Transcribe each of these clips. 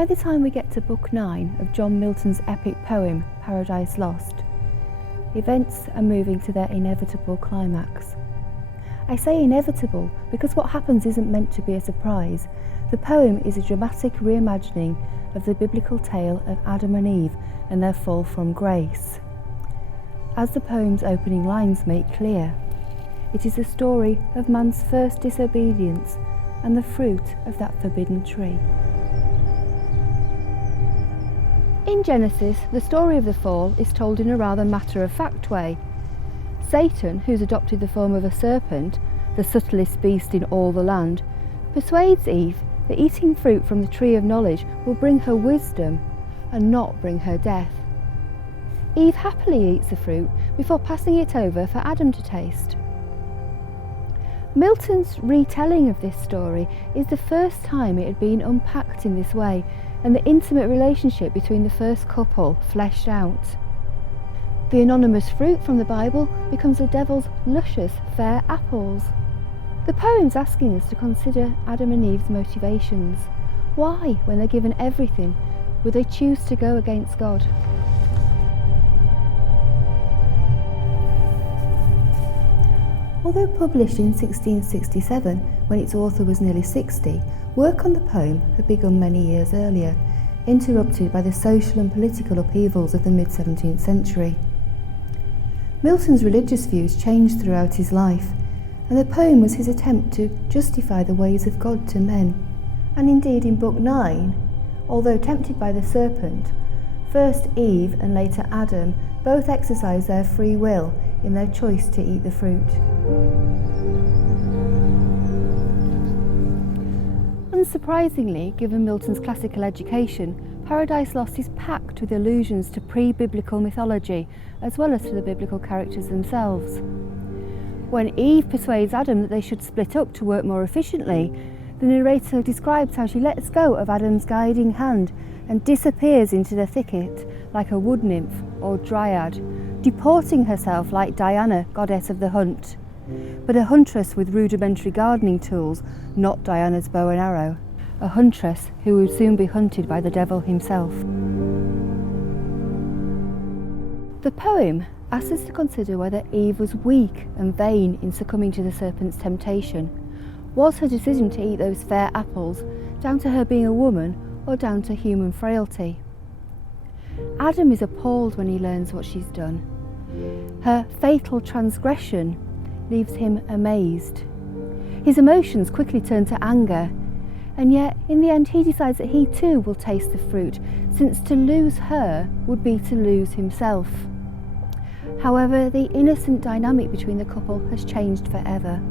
By the time we get to Book 9 of John Milton's epic poem, Paradise Lost, events are moving to their inevitable climax. I say inevitable because what happens isn't meant to be a surprise. The poem is a dramatic reimagining of the biblical tale of Adam and Eve and their fall from grace. As the poem's opening lines make clear, it is a story of man's first disobedience and the fruit of that forbidden tree. In Genesis, the story of the fall is told in a rather matter-of-fact way. Satan, who's adopted the form of a serpent, the subtlest beast in all the land, persuades Eve that eating fruit from the tree of knowledge will bring her wisdom and not bring her death. Eve happily eats the fruit before passing it over for Adam to taste. Milton's retelling of this story is the first time it had been unpacked in this way, and the intimate relationship between the first couple fleshed out. The anonymous fruit from the Bible becomes the devil's luscious, fair apples. The poem's asking us to consider Adam and Eve's motivations. Why, when they're given everything, would they choose to go against God? Although published in 1667, when its author was nearly 60, work on the poem had begun many years earlier, interrupted by the social and political upheavals of the mid-17th century. Milton's religious views changed throughout his life, and the poem was his attempt to justify the ways of God to men. And indeed in Book 9, although tempted by the serpent, first Eve and later Adam both exercise their free will in their choice to eat the fruit. Unsurprisingly, given Milton's classical education, Paradise Lost is packed with allusions to pre-biblical mythology, as well as to the biblical characters themselves. When Eve persuades Adam that they should split up to work more efficiently, the narrator describes how she lets go of Adam's guiding hand and disappears into the thicket like a wood nymph or dryad, deporting herself like Diana, goddess of the hunt, but a huntress with rudimentary gardening tools, not Diana's bow and arrow, a huntress who would soon be hunted by the devil himself. The poem asks us to consider whether Eve was weak and vain in succumbing to the serpent's temptation. Was her decision to eat those fair apples down to her being a woman or down to human frailty? Adam is appalled when he learns what she's done. Her fatal transgression leaves him amazed. His emotions quickly turn to anger, and yet in the end he decides that he too will taste the fruit, since to lose her would be to lose himself. However, the innocent dynamic between the couple has changed forever.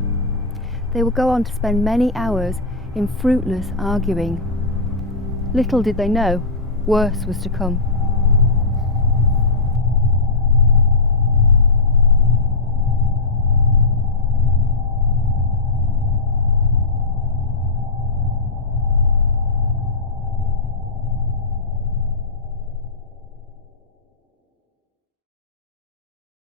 They will go on to spend many hours in fruitless arguing. Little did they know, worse was to come.